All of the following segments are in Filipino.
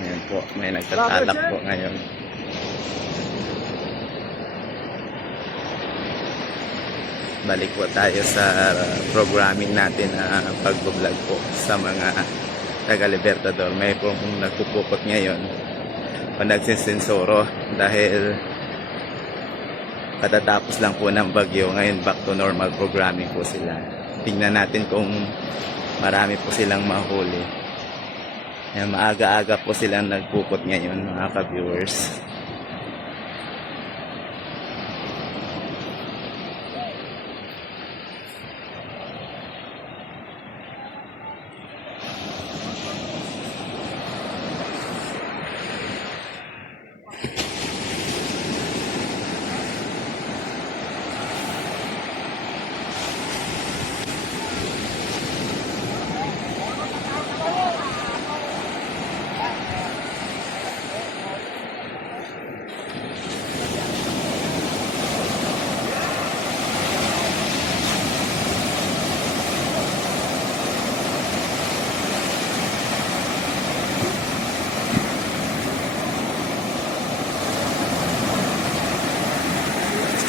Ayan po, may nagtatalak po ngayon. Balik po tayo sa programming natin na pag-vlog po sa mga taga-Libertador. May po nagpupukot ngayon o nagsisensoro dahil katatapos lang po ng bagyo. Ngayon back to normal programming po sila. Tingnan natin kung marami po silang mahuli. Ayan, maaga-aga po silang nagpukot ngayon mga ka-viewers.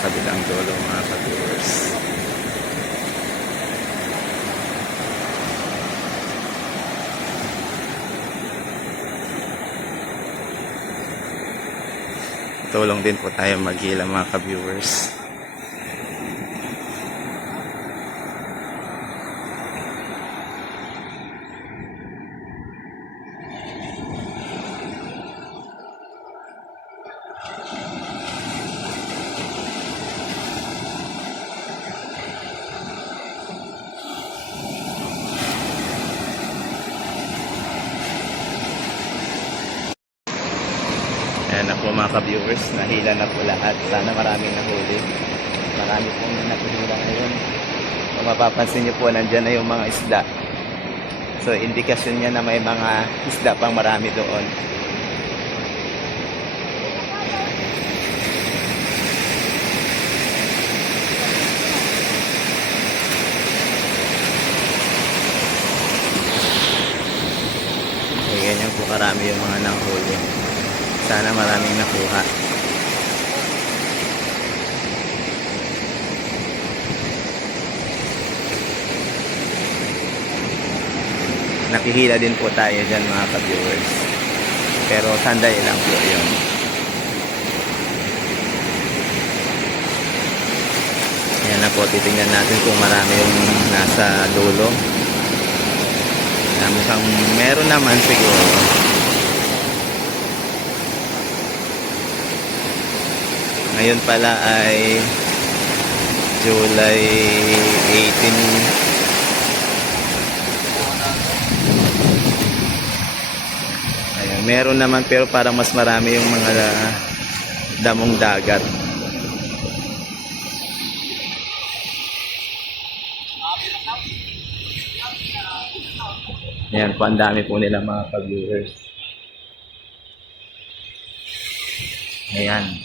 Kabilang dulo mga ka-viewers. Tulong din po tayo maghila mga ka-viewers. Ayan na po mga ka-viewers, nahila na po lahat. Sana maraming nahuli. Marami pong nakihila ngayon. Kung mapapansin nyo po, nandyan na yung mga isda. So, indikasyon niya na may mga isda pang marami doon. So, ganyan po karami yung mga nahuli. Sana maraming nakuha. Nakihila din po tayo dyan mga ka-viewers. Pero sandali lang po yun. Ayan na po, titingnan natin kung marami yung nasa dulo. Mukhang meron naman siguro. Ngayon pala ay July 18. Ayan, meron naman pero parang mas marami yung mga damong dagat. Ayan po, ang dami po nila mga ka-viewers. Ayan.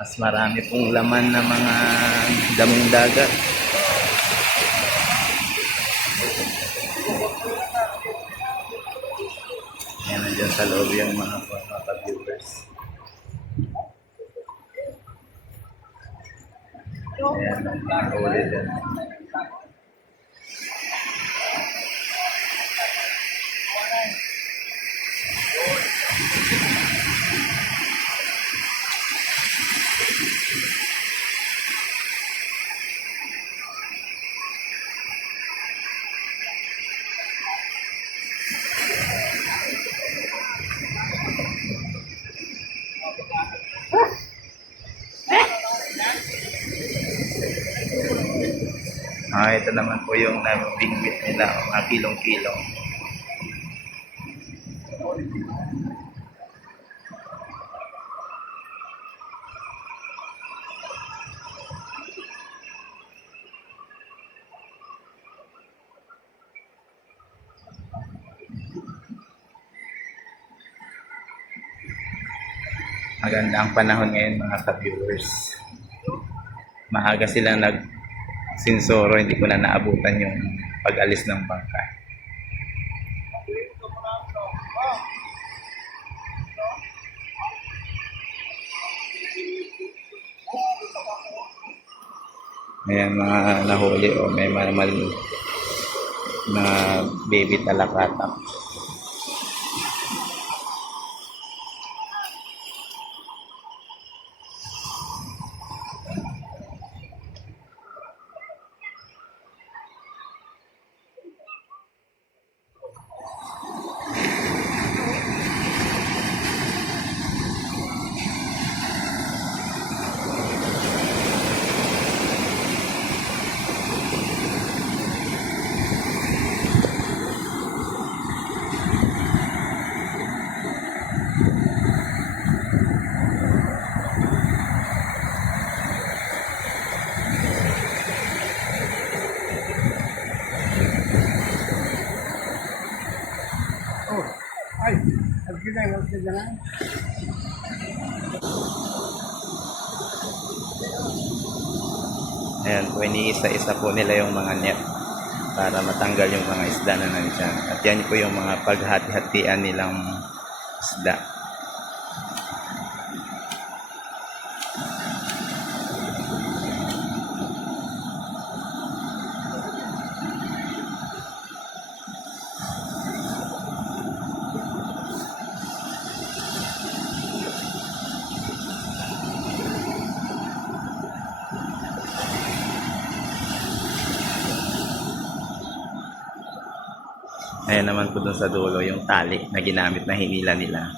Mas marami pong laman ng mga damong dagat. Ayan, nandiyan sa loob yung mga viewers. Ayan, nakahuli dyan. Ito naman po yung nabingwit nila, mga kilong-kilong. Maganda ang panahon ngayon mga ka-viewers. Maaga silang nagsinsoro, hindi ko na naabutan yung pag-alis ng bangka. Ayan mga nahuli o may na baby talakatak. Oh, ay, huwag ka dyan. Ayan po, iniisa-isa po nila yung mga net para matanggal yung mga isda na nandyan. At yan po yung mga paghati-hatian nilang isda. Ayan naman po dun sa dulo yung tali na ginamit na hinila nila.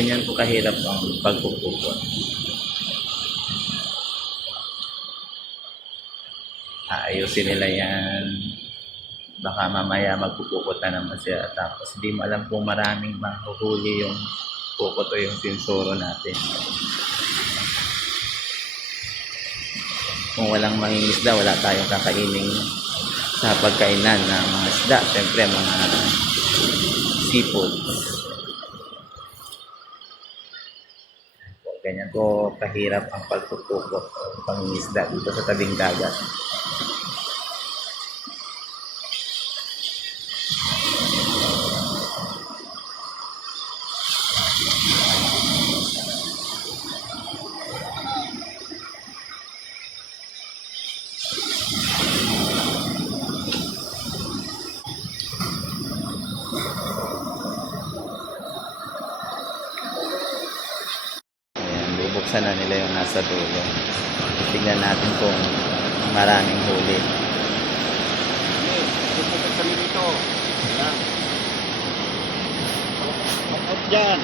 Ganyan po kahirap ang pagpupukot. Aayusin nila yan. Baka mamaya magpupukot na naman siya. Tapos hindi mo alam kung maraming mahuhuli yung pukot o yung sinsuro natin. Kung walang mangingisda, wala tayong kakainin sa pagkainan ng mga isda. Siyempre, mga seafoods. Ganyan po kahirap ang pagpupukot o pangingisda dito sa tabing dagat. Ayan, bubuksan na nila yung nasa dulo. Tignan natin kung maraming huli. Kami dito. Yan. dyan.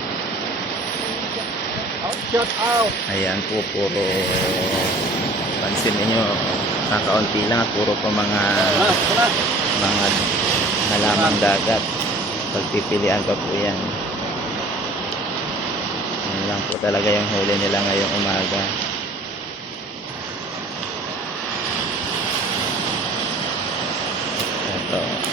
Shout out. Ayan po, puro pansin ninyo, kakaunti lang at puro pa mga halamang dagat. Pagpipilian pa po yan. Yan lang po talaga yung huli nila ngayong umaga. Ito.